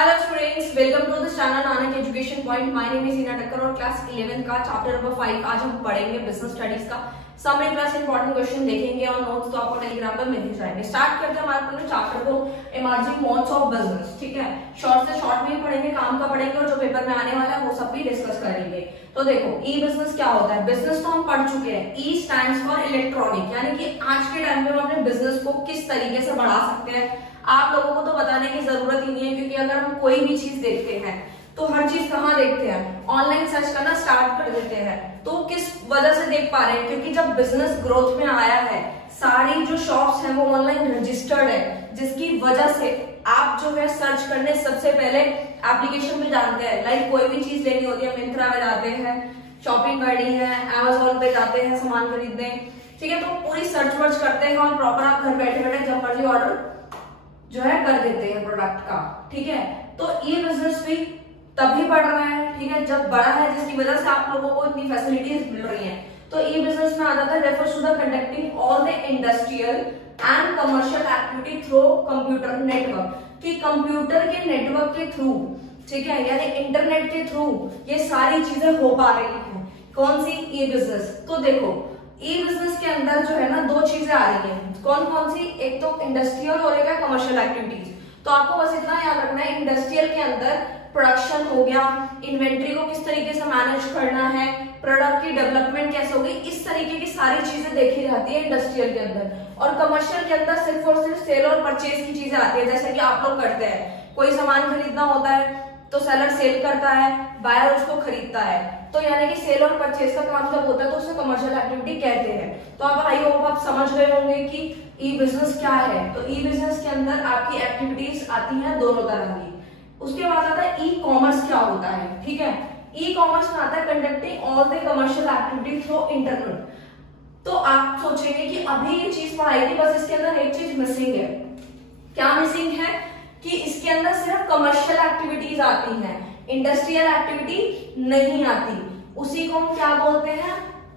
Hello students, welcome to the channel Nanak education point. My name is Heena Takkar और class 11 का chapter number 5 आज हम पढ़ेंगे बिजनेस स्टडीज का समरी प्लस इंपॉर्टेंट क्वेश्चन देखेंगे और नोट्स तो आपको टेलीग्राम पर मिल ही जाएंगे। स्टार्ट करते हैं हमारे अपने चैप्टर को, इमर्जिंग मोड्स ऑफ बिजनेस। ठीक है, शॉर्ट से शॉर्ट में ही पढ़ेंगे, काम का पढ़ेंगे और जो पेपर में आने वाला है वो सब भी डिस्कस करेंगे। तो देखो, ई बिजनेस क्या होता है। बिजनेस तो हम पढ़ चुके हैं। ई स्टैंड्स फॉर इलेक्ट्रॉनिक, यानी कि आज के टाइम में हम अपने बिजनेस को किस तरीके से बढ़ा सकते हैं आप लोगों को तो बताने की जरूरत ही नहीं है, क्योंकि अगर हम कोई भी चीज देखते हैं तो हर चीज कहाँ देखते हैं, ऑनलाइन सर्च करना स्टार्ट कर देते हैं। तो किस वजह से देख पा रहे हैं, क्योंकि जब बिजनेस ग्रोथ में आया है सारी जो शॉप्स हैं वो ऑनलाइन रजिस्टर्ड है, जिसकी वजह से आप जो है सर्च करने सबसे पहले एप्लीकेशन में जानते हैं। लाइक कोई भी चीज लेनी होती है, मिंत्रा में जाते हैं, शॉपिंग आईडी है, अमेजोन पे जाते हैं सामान खरीदने। ठीक है, तो पूरी सर्च वर्च करते हैं और प्रॉपर आप घर बैठे बैठे जब मर्जी ऑर्डर जो है कर देते हैं प्रोडक्ट का। ठीक है, तो ये बिजनेस भी तभी बढ़ रहा है, ठीक है, जब बड़ा है, जिसकी वजह से आप लोगों को इतनी फैसिलिटीज मिल रही हैं। तो ई बिजनेस में आ जाता है refers to the conducting all the industrial and commercial activity through computer network, कि कंप्यूटर के नेटवर्क के थ्रू, ठीक है, यानी इंटरनेट के थ्रू ये सारी चीजें हो पा रही हैं। कौन सी? ई बिजनेस। तो देखो, ई बिजनेस के अंदर जो है ना दो चीजें आ रही हैं। कौन कौन सी? एक तो इंडस्ट्रियल और एक है कमर्शियल एक्टिविटीज। तो आपको बस इतना याद रखना है, इंडस्ट्रियल के अंदर प्रोडक्शन हो गया, इन्वेंट्री को किस तरीके से मैनेज करना है, प्रोडक्ट की डेवलपमेंट कैसे होगी, इस तरीके की सारी चीजें देखी जाती है इंडस्ट्रियल के अंदर। और कमर्शियल के अंदर सिर्फ और सिर्फ सेल और परचेज की चीजें आती है, जैसे कि आप लोग करते हैं। कोई सामान खरीदना होता है तो सेलर सेल करता है, बायर उसको खरीदता है। तो यानी कि सेल और परचेज का काम जब होता है तो उसे कमर्शियल एक्टिविटी कहते हैं। तो आप आई होप आप समझ गए होंगे कि ई बिजनेस क्या है। तो ई बिजनेस के अंदर आपकी एक्टिविटीज आती हैं दोनों तरह की। उसके बाद आता है ई कॉमर्स क्या होता है। ठीक है, ई कॉमर्स में आता है conducting all the commercial activity through internet. तो आप सोचेंगे कि अभी ये चीज पढ़ाई थी, बस इसके अंदर एक चीज मिसिंग है। क्या मिसिंग है? कि इसके अंदर सिर्फ कमर्शियल एक्टिविटीज आती हैं, इंडस्ट्रियल एक्टिविटी नहीं आती। उसी को हम क्या बोलते हैं?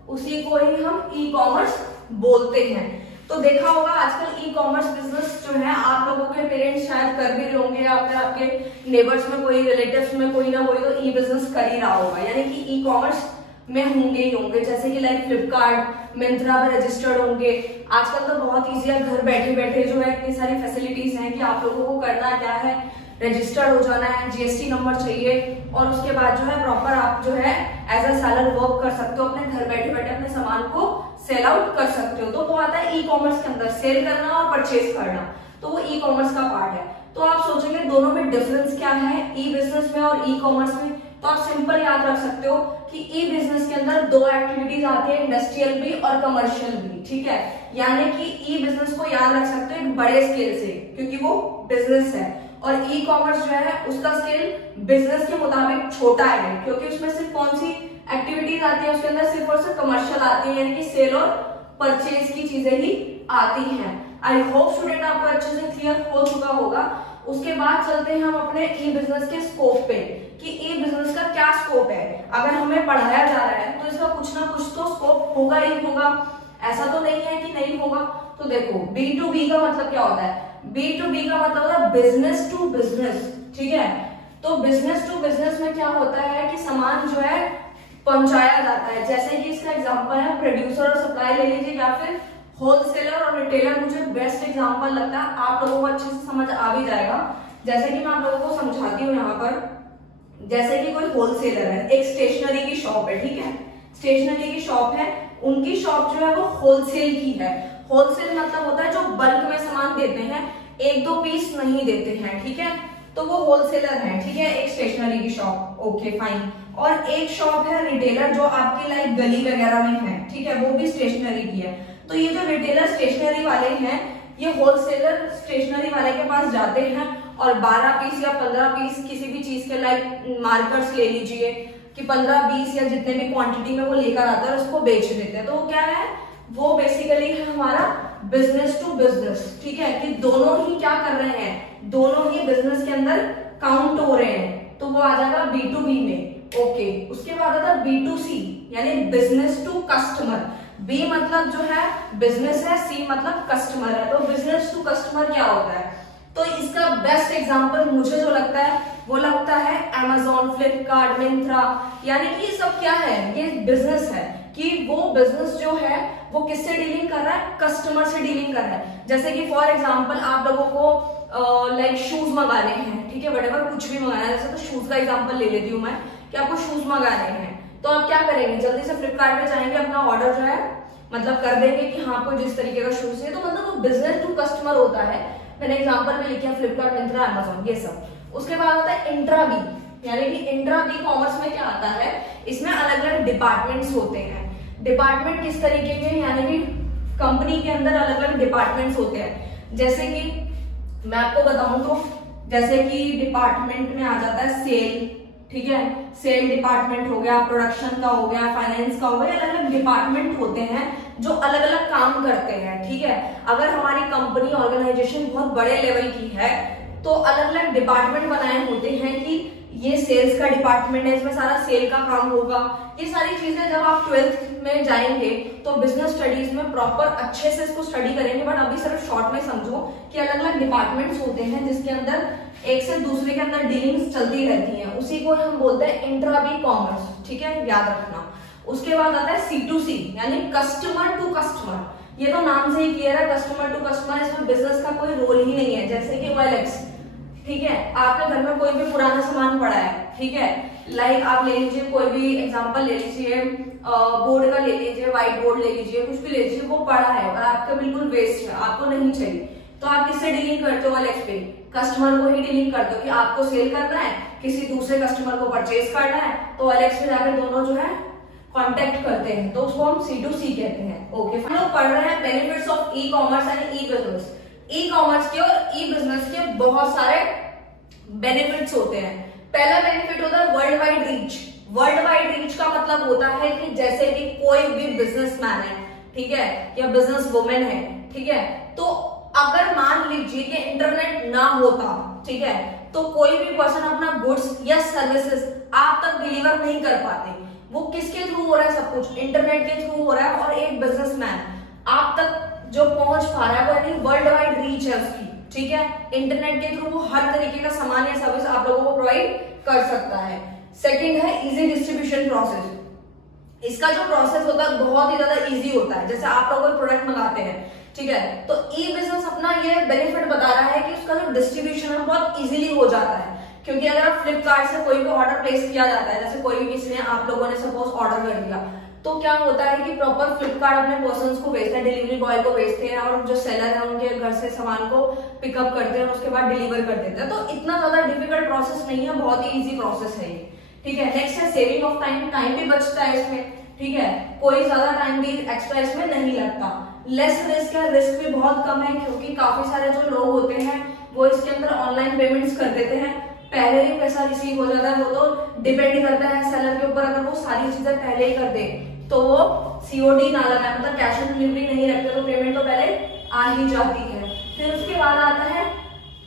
उसी को ही हम ई कॉमर्स बोलते हैं। तो देखा होगा आजकल ई कॉमर्स बिजनेस जो है आप लोगों के पेरेंट्स शायद कर भी रहे होंगे, या फिर आपके नेबर्स में कोई, रिलेटिव्स में कोई ना कोई तो ई बिजनेस कर ही रहा होगा, यानी कि ई कॉमर्स में होंगे ही होंगे। जैसे कि लाइक फ्लिपकार्ट, मिंत्रा में रजिस्टर्ड होंगे। आजकल तो बहुत इजी है, घर बैठे बैठे जो है इतनी सारी फैसिलिटीज हैं कि आप लोगों को करना क्या है, रजिस्टर्ड हो जाना है, जीएसटी नंबर चाहिए और उसके बाद जो है प्रॉपर आप जो है एज अ सेलर वर्क कर सकते हो, अपने घर बैठे बैठे अपने सामान को सेल आउट कर सकते हो। तो वो आता है ई कॉमर्स के अंदर, सेल करना और परचेज करना, तो वो ई कॉमर्स का पार्ट है। तो आप सोचेंगे दोनों में डिफरेंस क्या है, ई बिजनेस में और ई कॉमर्स में। तो आप सिंपल याद रख सकते हो कि ई बिजनेस के अंदर दो एक्टिविटीज आती है, इंडस्ट्रियल भी और कमर्शियल भी। ठीक है, यानी कि ई बिजनेस को याद रख सकते हो एक बड़े स्केल से, क्योंकि वो बिजनेस है, और ई कॉमर्स जो है उसका स्केल बिजनेस के मुताबिक छोटा है, क्योंकि उसमें सिर्फ कौन सी एक्टिविटीज आती है, उसके अंदर सिर्फ और सिर्फ कमर्शियल आती है, यानी कि सेल और परचेज की चीजें ही आती हैं। आई होप स्टूडेंट आपको अच्छे से क्लियर हो चुका होगा। उसके बाद चलते हैं हम अपने ई बिजनेस के स्कोप पे, कि ई बिजनेस का क्या स्कोप है। अगर हमें पढ़ाया जा रहा है तो इसका कुछ ना कुछ तो स्कोप होगा ही होगा, ऐसा तो नहीं है कि नहीं होगा। तो देखो, B2B का मतलब क्या होता है? B2B का मतलब होता है बिजनेस टू बिजनेस। ठीक है, तो बिजनेस टू बिजनेस में क्या होता है कि सामान जो है पहुंचाया जाता है। जैसे कि इसका एग्जांपल है प्रोड्यूसर और सप्लाई ले लीजिए, या फिर होलसेलर और रिटेलर मुझे बेस्ट एग्जांपल लगता है, आप लोगों को अच्छे से समझ आ भी जाएगा। जैसे कि मैं आप लोगों को समझाती हूँ यहाँ पर, जैसे कि कोई होलसेलर है, एक स्टेशनरी की शॉप है। ठीक है, स्टेशनरी की शॉप है, उनकी शॉप जो है वो होलसेल की है। होलसेल मतलब होता है जो बल्क में सामान देते हैं, एक दो पीस नहीं देते हैं। ठीक है, तो वो होलसेलर है। ठीक है, एक स्टेशनरी की शॉप, ओके फाइन। और एक शॉप है रिटेलर, जो आपकी लाइक गली वगैरह में है। ठीक है, वो भी स्टेशनरी की है। तो ये जो रिटेलर स्टेशनरी वाले हैं, ये होलसेलर स्टेशनरी वाले के पास जाते हैं और 12 पीस या 15 पीस किसी भी चीज के लाइक मार्कर्स ले लीजिए कि 15-20 या जितने भी क्वांटिटी में वो लेकर आता है उसको बेच देते हैं। तो वो क्या है, वो बेसिकली है हमारा बिजनेस टू बिजनेस। ठीक है, कि दोनों ही क्या कर रहे हैं, दोनों ही बिजनेस के अंदर काउंट हो रहे हैं, तो वो आ जाएगा B2B में। ओके, उसके बाद आता है B2C, यानी बिजनेस टू कस्टमर। बी मतलब जो है बिजनेस है, सी मतलब कस्टमर है। तो बिजनेस टू कस्टमर क्या होता है? तो इसका बेस्ट एग्जांपल मुझे जो लगता है वो लगता है Amazon, फ्लिपकार्ट, मिंत्रा, यानी कि ये सब क्या है, ये बिजनेस है कि वो बिजनेस जो है वो किससे डीलिंग कर रहा है, कस्टमर से डीलिंग कर रहा है। जैसे कि फॉर एग्जांपल आप लोगों को लाइक शूज मंगाने हैं, ठीक है, वटेवर कुछ भी मंगाना है, जैसे तो शूज का एग्जांपल ले लेती हूँ मैं कि आपको शूज मंगाने हैं, तो आप क्या करेंगे, जल्दी से फ्लिपकार्ट पे जाएंगे, अपना ऑर्डर जो है मतलब कर देंगे कि हाँ आपको जिस तरीके का शूज है, तो मतलब वो बिजनेस टू कस्टमर होता है। मैंने एग्जांपल में लिखा फ्लिपकार्ट, मिंत्रा, अमेजोन, ये सब। उसके बाद आता है इंट्रा बी, यानी कि इंट्रा बी कॉमर्स में क्या आता है, इसमें अलग अलग डिपार्टमेंट्स होते हैं। डिपार्टमेंट किस तरीके के, यानी कि कंपनी के अंदर अलग अलग डिपार्टमेंट्स होते हैं। जैसे कि मैं आपको बताऊं तो जैसे कि डिपार्टमेंट में आ जाता है सेल, ठीक है, सेल डिपार्टमेंट हो गया, प्रोडक्शन का हो गया, फाइनेंस का हो गया, अलग अलग डिपार्टमेंट होते हैं जो अलग अलग काम करते हैं, ठीक है। अगर हमारी कंपनी ऑर्गेनाइजेशन बहुत बड़े लेवल की है तो अलग अलग डिपार्टमेंट बनाए होते हैं कि ये सेल्स का डिपार्टमेंट है, इसमें सारा सेल का काम होगा। ये सारी चीजें जब आप 12th में जाएंगे तो बिजनेस स्टडीज में प्रॉपर अच्छे से इसको स्टडी करेंगे, बट अभी सिर्फ शॉर्ट में समझो कि अलग अलग डिपार्टमेंट्स होते हैं जिसके अंदर एक से दूसरे के अंदर डीलिंग्स चलती रहती हैं, उसी को हम बोलते हैं इंट्रा बी कॉमर्स, ठीक है, याद रखना। उसके बाद आता है C2C, यानी कस्टमर टू कस्टमर। ये तो नाम से ही क्लियर है, कस्टमर टू कस्टमर, इसमें बिजनेस का कोई रोल ही नहीं है। जैसे कि OLX, ठीक है, आपके घर में कोई भी पुराना सामान पड़ा है, ठीक है, लाइक आप ले लीजिए कोई भी एग्जांपल ले लीजिए, बोर्ड का ले लीजिए, व्हाइट बोर्ड ले लीजिए, कुछ भी ले लीजिए, वो पड़ा है और आपका बिल्कुल वेस्ट है, आपको नहीं चाहिए, तो आप किससे डीलिंग करते हो, OLX पे कस्टमर को ही डीलिंग करते हो कि आपको सेल करना है, किसी दूसरे कस्टमर को परचेज करना है, तो OLX पे जाकर दोनों जो है कांटेक्ट करते हैं, तो उसको हम C2C कहते हैं। ओके, हम लोग पढ़ रहे हैं benefits of e commerce and E business. E commerce के और ई बिजनेस के बहुत सारे बेनिफिट्स होते हैं। पहला बेनिफिट होता है world wide reach. World wide reach का मतलब होता है कि जैसे कि कोई भी बिजनेसमैन है, ठीक है, या बिजनेस वुमेन है, ठीक है, तो अगर मान लीजिए कि इंटरनेट ना होता, ठीक है, तो कोई भी पर्सन अपना गुड्स या सर्विसेज आप तक डिलीवर नहीं कर पाते। वो किसके थ्रू हो रहा है, सब कुछ इंटरनेट के थ्रू हो रहा है, और एक बिजनेसमैन आप तक जो पहुंच पा रहा है वो यानी वर्ल्ड वाइड रीच है उसकी, ठीक है, इंटरनेट के थ्रू वो हर तरीके का सामान या सर्विस आप लोगों को प्रोवाइड कर सकता है। सेकंड है इजी डिस्ट्रीब्यूशन प्रोसेस। इसका जो प्रोसेस होता है बहुत ही ज्यादा इजी होता है। जैसे आप लोग कोई प्रोडक्ट मंगाते हैं, ठीक है, तो ई बिजनेस अपना ये बेनिफिट बता रहा है कि उसका जो डिस्ट्रीब्यूशन है बहुत इजीली हो जाता है। क्योंकि अगर आप फ्लिपकार्ट से कोई भी ऑर्डर प्लेस किया जाता है, जैसे कोई भी किसी ने आप लोगों ने सपोज ऑर्डर कर दिया, तो क्या होता है कि प्रॉपर फ्लिपकार्ट अपने पर्सन्स को भेजते हैं, डिलीवरी बॉय को भेजते हैं, और जो सेलर है उनके घर से सामान को पिकअप करते हैं और उसके बाद डिलीवर कर देते हैं। तो इतना ज्यादा डिफिकल्ट प्रोसेस नहीं है, बहुत ही इजी प्रोसेस है ये, ठीक है। नेक्स्ट है सेविंग ऑफ टाइम। टाइम भी बचता है इसमें, ठीक है, कोई ज्यादा टाइम भी एक्स्ट्रा इसमें नहीं लगता। लेस रिस्क है, रिस्क भी बहुत कम है, क्योंकि काफी सारे जो लोग होते हैं वो इसके अंदर ऑनलाइन पेमेंट्स कर देते हैं, पहले ही पैसा रिसीव हो जाता है। वो तो डिपेंड करता है सेलर के ऊपर, अगर वो सारी चीजें पहले ही कर दे तो वो COD ना लगाए, मतलब कैश ऑन डिलीवरी नहीं रखते, तो पेमेंट तो पहले आ ही जाती है। फिर उसके बाद आता है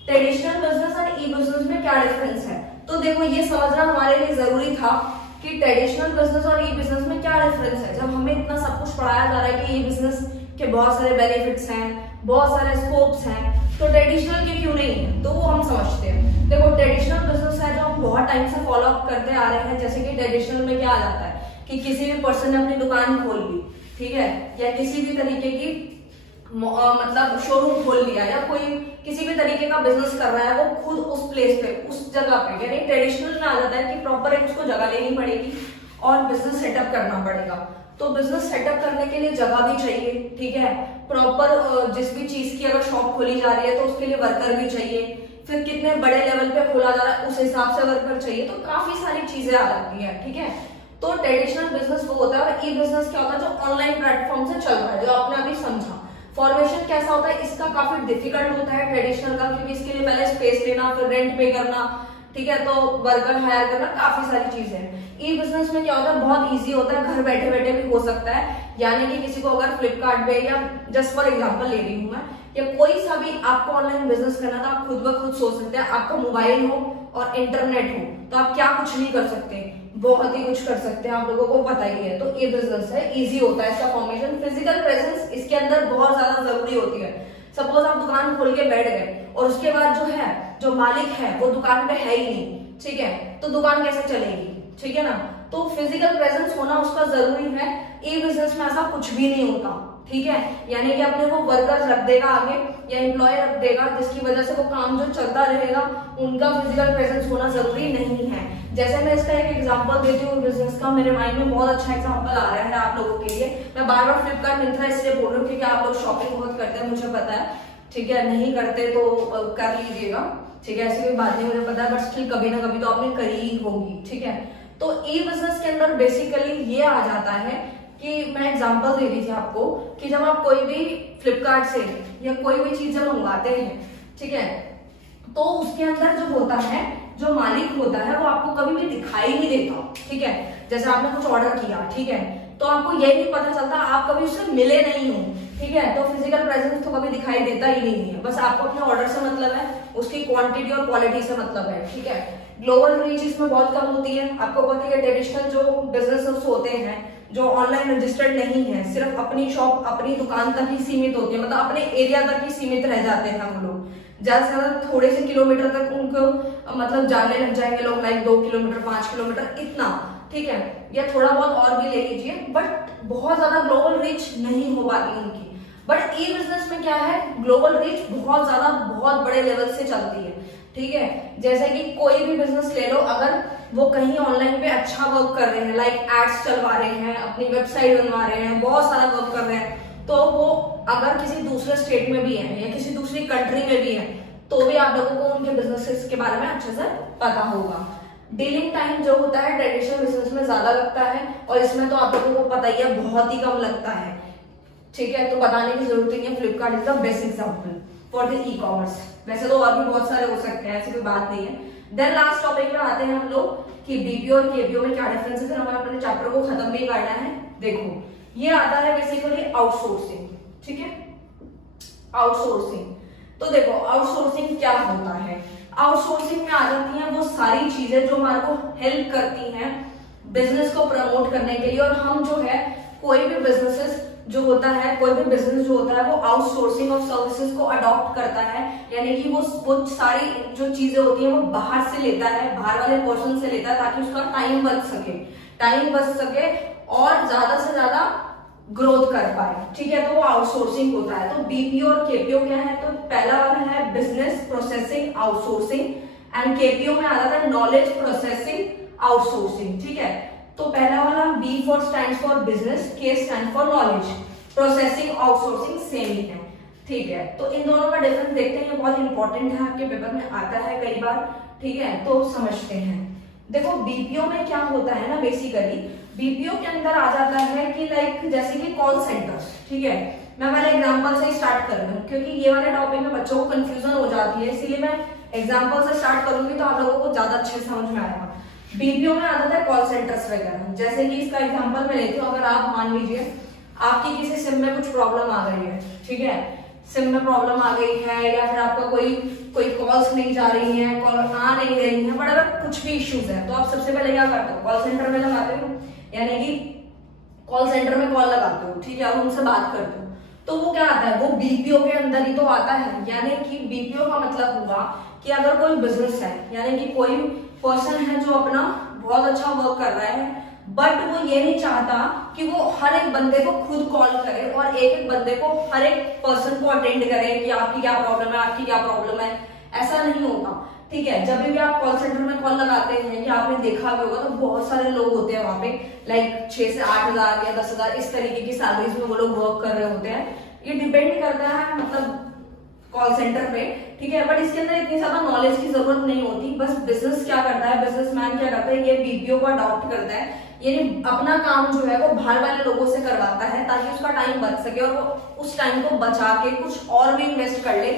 ट्रेडिशनल बिजनेस और ई बिजनेस में क्या डिफरेंस है। तो देखो ये समझना हमारे लिए जरूरी था कि ट्रेडिशनल बिजनेस और ई बिजनेस में क्या डिफरेंस है। जब हमें इतना सब कुछ पढ़ाया जा रहा है कि ई बिजनेस के बहुत सारे बेनिफिट्स हैं, बहुत सारे स्कोप्स हैं, तो ट्रेडिशनल के क्यों नहीं है, तो वो हम समझते हैं। देखो ट्रेडिशनल बिजनेस है जो हम बहुत टाइम से फॉलो अप करते आ रहे हैं। जैसे कि ट्रेडिशनल में क्या आ जाता है कि किसी भी पर्सन ने अपनी दुकान खोल ली, ठीक है, या किसी भी तरीके की मतलब शोरूम खोल लिया, या कोई किसी भी तरीके का बिजनेस कर रहा है, वो खुद उस प्लेस पे, उस जगह पे, यानी ट्रेडिशनल में आ जाता है कि प्रॉपर एक उसको जगह लेनी पड़ेगी और बिजनेस सेटअप करना पड़ेगा। तो बिजनेस सेटअप करने के लिए जगह भी चाहिए, ठीक है, प्रॉपर जिस भी चीज की अगर शॉप खोली जा रही है तो उसके लिए वर्कर भी चाहिए, फिर कितने बड़े लेवल पे खोला जा रहा है उस हिसाब से वर्कर चाहिए, तो काफी सारी चीजें आ जाती है, ठीक है। तो ट्रेडिशनल बिजनेस वो होता है, और ई बिजनेस क्या होता है जो ऑनलाइन प्लेटफॉर्म से चल रहा है, जो आपने अभी समझा। फॉर्मेशन कैसा होता है इसका, काफी डिफिकल्ट होता है ट्रेडिशनल का, क्योंकि इसके लिए पहले स्पेस लेना, फिर रेंट पे करना, ठीक है, तो वर्कर हायर करना, काफी सारी चीजें। ई बिजनेस में क्या होता है बहुत इजी होता है, घर बैठे बैठे भी हो सकता है। यानी कि किसी को अगर फ्लिपकार्ट पे, या जस्ट फॉर एग्जांपल ले रही हूँ मैं, या कोई सा भी आपको ऑनलाइन बिजनेस करना था, आप खुद ब खुद सोच सकते हैं। आपका मोबाइल हो और इंटरनेट हो तो आप क्या कुछ नहीं कर सकते, बहुत ही कुछ कर सकते हैं, आप लोगों को पता ही है। तो ये बिजनेस है, इजी होता है इसका फॉर्मेशन। फिजिकल प्रेजेंस इसके अंदर बहुत ज्यादा जरूरी होती है। सपोज आप दुकान खोल के बैठ गए और उसके बाद जो मालिक है वो दुकान पे है ही नहीं, ठीक है, तो दुकान कैसे चलेगी, ठीक है ना। तो फिजिकल प्रेजेंस होना उसका जरूरी है। ई बिजनेस में ऐसा कुछ भी नहीं होता, ठीक है, यानी कि अपने वो वर्कर्स रख देगा आगे या एम्प्लॉय रख देगा जिसकी वजह से वो काम जो चलता रहेगा, उनका फिजिकल प्रेजेंस होना जरूरी नहीं है। जैसे मैं इसका एक एग्जांपल देती हूँ बिजनेस का, मेरे माइंड में बहुत अच्छा एग्जांपल आ रहा है आप लोगों के लिए। मैं बार बार फ्लिपकार्ट मिंत्रा इसलिए बोल रही हूँ क्योंकि आप लोग शॉपिंग बहुत करते हैं, मुझे पता है, ठीक है, नहीं करते तो कर लीजिएगा, ठीक है, ऐसी कोई बात नहीं, मुझे पता है, बट स्टिल कभी ना कभी तो आपने करी ही होगी, ठीक है। तो ई बिजनेस के अंदर बेसिकली ये आ जाता है कि मैं एग्जांपल दे रही थी आपको कि जब आप कोई भी फ्लिपकार्ट से या कोई भी चीज जब मंगवाते हैं, ठीक है, तो उसके अंदर जो होता है, जो मालिक होता है वो आपको कभी भी दिखाई नहीं देता, ठीक है। जैसे आपने कुछ ऑर्डर किया, ठीक है, तो आपको ये नहीं पता चलता, आप कभी उससे मिले नहीं हो, ठीक है, तो फिजिकल प्रेजेंस तो कभी दिखाई देता ही नहीं है। बस आपको अपने ऑर्डर से मतलब है, उसकी क्वांटिटी और क्वालिटी से मतलब है, ठीक है। ग्लोबल रीच इसमें बहुत कम होती है। आपको पता है ट्रेडिशनल जो बिजनेसेस होते हैं जो ऑनलाइन रजिस्टर्ड नहीं है, सिर्फ अपनी शॉप अपनी दुकान तक ही सीमित होती है, मतलब अपने एरिया तक ही सीमित रह जाते हैं वो लोग। ज्यादा से ज्यादा थोड़े से किलोमीटर तक उनको मतलब जाने लग जाएंगे लोग, लाइक 2 किलोमीटर 5 किलोमीटर इतना, ठीक है, या थोड़ा बहुत और भी ले लीजिए, बट बहुत ज्यादा ग्लोबल रीच नहीं हो पाती उनकी। बट ई बिजनेस में क्या है, ग्लोबल रीच बहुत ज्यादा बहुत बड़े लेवल से चलती है, ठीक है। जैसे कि कोई भी बिजनेस ले लो, अगर वो कहीं ऑनलाइन पे अच्छा वर्क कर रहे हैं, लाइक एड्स चलवा रहे हैं, अपनी वेबसाइट बनवा रहे हैं, बहुत सारा वर्क कर रहे हैं, तो वो अगर किसी दूसरे स्टेट में भी है या किसी दूसरी कंट्री में भी है, तो भी आप लोगों को उनके बिजनेसेस के बारे में अच्छे से पता होगा। डीलिंग टाइम जो होता है ट्रेडिशनल बिजनेस में ज्यादा लगता है, और इसमें तो आप लोगों को पता ही है बहुत ही कम लगता है, ठीक है, तो बताने की जरूरत नहीं है। Flipkart is the best example for the e commerce. वैसे तो और भी बहुत सारे हो सकते हैं, ऐसी कोई बात नहीं है। देन लास्ट टॉपिक में आते हैं हम लोग कि बीपीओ और केपीओ में क्या डिफरेंस है, फिर हमें अपने चैप्टर को खत्म भी करना है। देखो, ये आता है बेसिकली आउटसोर्सिंग, ठीक है, आउटसोर्सिंग। तो देखो आउटसोर्सिंग क्या होता है, आउटसोर्सिंग में आ जाती हैं वो सारी चीजें जो हमारे को हेल्प करती हैं बिजनेस को प्रमोट करने के लिए। और हम जो है कोई भी बिजनेसेस जो होता है, कोई भी बिजनेस जो होता है वो आउटसोर्सिंग ऑफ सर्विसेज को अडॉप्ट करता है, यानी कि वो सारी जो चीजें होती है वो बाहर से लेता है, बाहर वाले पर्सन से लेता है, ताकि उसका टाइम बच सके और ज्यादा से ज्यादा ग्रोथ कर पाए, ठीक है, तो वो आउटसोर्सिंग होता है। तो बीपीओ और केपीओ क्या है, तो पहला वाला है business processing outsourcing and KPO में आ जाता है नॉलेज प्रोसेसिंग आउटसोर्सिंग, ठीक है। तो पहला वाला B for stands for business, K stand for knowledge, processing outsourcing same ही है, ठीक है। तो इन दोनों का डिफरेंस देखते हैं, ये बहुत इंपॉर्टेंट है, आपके पेपर में आता है कई बार, ठीक है, तो समझते हैं। देखो बीपीओ में क्या होता है ना, बेसिकली बीपीओ के अंदर आ जाता है कि लाइक जैसे कि कॉल सेंटर्स, ठीक है, मैं वाले एग्जांपल से स्टार्ट कर रही हूँ क्योंकि ये वाले टॉपिक में बच्चों को कंफ्यूजन हो जाती है, इसीलिए मैं एग्जांपल से स्टार्ट करूंगी तो आप लोगों को ज्यादा अच्छे समझ में आएगा। बीपीओ में आ जाता है कॉल सेंटर्स वगैरह, जैसे कि इसका एग्जांपल मैं लेती हूँ, अगर आप मान लीजिए आपकी किसी सिम में कुछ प्रॉब्लम आ गई है, ठीक है, सिम में प्रॉब्लम आ गई है या फिर आपका कोई कॉल्स नहीं जा रही है, कॉल आ नहीं रही है, बट अगर कुछ भी इश्यूज है तो आप सबसे पहले क्या करते हो, कॉल सेंटर में लगाते हो, यानी कि कॉल सेंटर में कॉल लगाते हो, ठीक है, और उनसे बात करते हो। तो वो क्या आता है, वो बीपीओ के अंदर ही तो आता है, यानी कि बीपीओ का मतलब हुआ कि अगर कोई बिजनेस है, यानी कि कोई पर्सन है जो अपना बहुत अच्छा वर्क कर रहा है, बट वो ये नहीं चाहता कि वो हर एक बंदे को खुद कॉल करे और एक एक बंदे को, हर एक पर्सन को अटेंड करे कि आपकी क्या प्रॉब्लम है, आपकी क्या प्रॉब्लम है, ऐसा नहीं होता, ठीक है। जब भी आप कॉल सेंटर में कॉल लगाते हैं, कि आपने देखा भी होगा, तो बहुत सारे लोग होते हैं वहां पे, लाइक 6 से 8 हजार या 10 हजार इस तरीके की सैलरीज में वो लोग वर्क कर रहे होते हैं। ये डिपेंड करता है मतलब कॉल सेंटर पे, ठीक है, बट इसके अंदर इतनी ज्यादा नॉलेज की जरूरत नहीं होती। बस बिजनेस क्या करता है, बिजनेसमैन क्या करता है, ये बीपीओ को अडॉप्ट करता है, यानी अपना काम जो है वो बाहर वाले लोगों से करवाता है ताकि उसका टाइम बच सके और वो उस टाइम को बचा के कुछ और भी इन्वेस्ट कर ले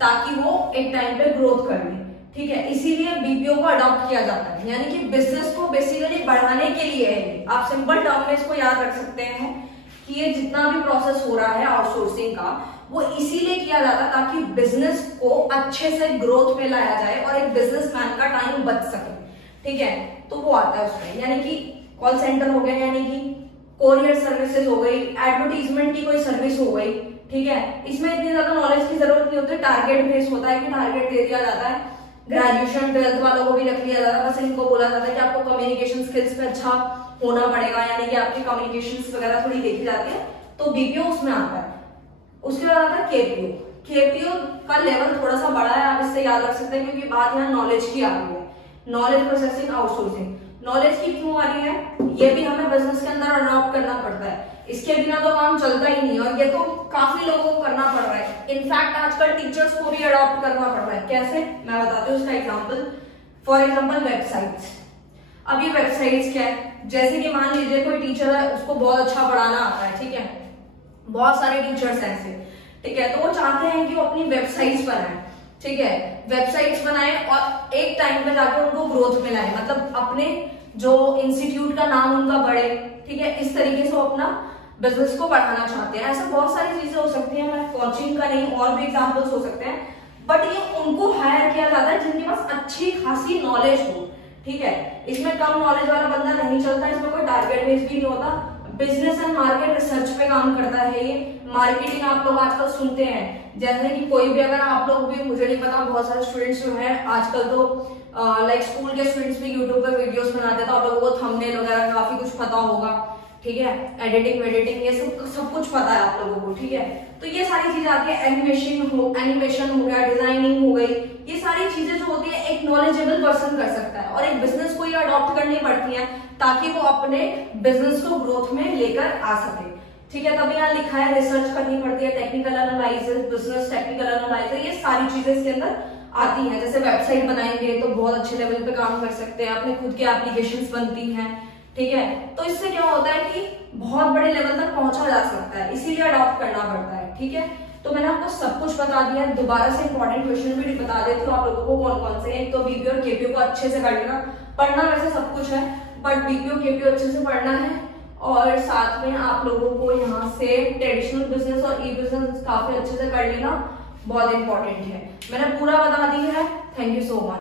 ताकि वो एक टाइम पे ग्रोथ कर ले, ठीक है। इसीलिए बीपीओ को अडॉप्ट किया जाता है, यानी कि बिजनेस को बेसिकली बढ़ाने के लिए है। आप सिंपल टर्म में इसको याद रख सकते हैं कि ये जितना भी प्रोसेस हो रहा है आउटसोर्सिंग का, वो इसीलिए किया जाता है ताकि बिजनेस को अच्छे से ग्रोथ में लाया जाए और एक बिजनेसमैन का टाइम बच सके, ठीक है। तो वो आता है उसमें, यानी कि कॉल सेंटर हो गया, यानी कि कोरियर सर्विसेज हो गई, एडवर्टीजमेंट की कोई सर्विस हो गई, ठीक है। इसमें इतनी ज्यादा नॉलेज की जरूरत नहीं होती, टारगेट बेस्ड होता है कि टारगेट दे दिया जाता है। ग्रेजुएशन 12th वालों को भी रख लिया जाता है, बस इनको बोला जाता है कि आपको कम्युनिकेशन स्किल्स पे अच्छा होना पड़ेगा, यानी कि आपकी कम्युनिकेशन वगैरह थोड़ी देखी जाती है, तो बीपीओ उसमें आता है। उसके बाद आता है केपीओ। केपीओ का लेवल थोड़ा सा बड़ा है, आप इससे याद रख सकते हैं, क्योंकि बात यहाँ नॉलेज की आ रही है, नॉलेज प्रोसेसिंग आउटसोर्सिंग। नॉलेज की क्यों आ रही है, ये भी हमें बिजनेस के अंदर अडॉप्ट करना पड़ता है, इसके बिना तो काम चलता ही नहीं, और ये तो काफी लोगों को करना पड़ रहा है। इनफैक्ट आजकल टीचर्स को भी अडॉप्ट करना पड़ रहा है। कैसे, मैं बताती हूँ उसका एग्जाम्पल। For example websites. अब ये वेबसाइट्स क्या है, जैसे कि मान लीजिए कोई टीचर है, उसको बहुत अच्छा पढ़ाना आता है, ठीक है, बहुत सारे टीचर्स हैं ऐसे, ठीक है, तो वो चाहते हैं कि वो अपनी वेबसाइट्स बनाए, ठीक है, वेबसाइट्स बनाए और एक टाइम पे जाकर उनको ग्रोथ में लाए, मतलब अपने जो इंस्टीट्यूट का नाम उनका बढ़े, ठीक है, इस तरीके से वो अपना बिजनेस को बढ़ाना चाहते हैं। ऐसा बहुत सारी चीजें हो सकती है, मैं कोचिंग का नहीं, और भी एग्जाम्पल्स हो सकते हैं, बट ये उनको हायर किया जाता है जिनके पास अच्छी खासी नॉलेज हो, ठीक है। इसमें कम नॉलेज वाला बंदा नहीं चलता, इसमें कोई टारगेट बेस्ड भी नहीं होता, बिजनेस एंड मार्केट रिसर्च पे काम करता है ये। मार्केटिंग आप लोग आजकल सुनते हैं, जैसे कि कोई भी, अगर आप लोग भी, मुझे नहीं पता, बहुत सारे स्टूडेंट्स जो हैं आजकल तो लाइक स्कूल के स्टूडेंट्स भी यूट्यूब पर वीडियोस बनाते हैं, तो आप लोगों को थंबनेल वगैरह काफी कुछ पता होगा, ठीक है, एडिटिंग वेडिटिंग ये सब कुछ पता है आप लोगों को, ठीक है। तो ये सारी चीजें आती है, एनिमेशन हो गया, डिजाइनिंग हो गई, ये सारी चीजें जो होती है एक नॉलेजेबल पर्सन कर सकता है, और एक बिजनेस को ये अडॉप्ट करनी पड़ती है ताकि वो अपने बिजनेस को ग्रोथ में लेकर आ सके, ठीक है। तभी यहाँ लिखा है रिसर्च करनी पड़ती है, technical analysis, business technical analysis, ये सारी चीजें इसके अंदर आती हैं। जैसे वेबसाइट बनाएंगे तो बहुत अच्छे लेवल पे काम कर सकते हैं, अपने खुद की एप्लीकेशंस बनती हैं, ठीक है, तो इससे क्या होता है कि बहुत बड़े लेवल तक पहुंचा जा सकता है, इसीलिए अडॉप्ट करना पड़ता है, ठीक है। तो मैंने आपको सब कुछ बता दिया है, दोबारा से इंपॉर्टेंट क्वेश्चन भी बता देती हूँ आप लोगों को कौन कौन से हैं। एक तो बीपीओ और केपीओ को अच्छे से कर लेना, पढ़ना वैसे सब कुछ है, बट बीपीओ केपीओ अच्छे से पढ़ना है, और साथ में आप लोगों को यहाँ से ट्रेडिशनल बिजनेस और ई बिजनेस काफी अच्छे से कर लेना बहुत इंपॉर्टेंट है। मैंने पूरा बता दी है। Thank you so much.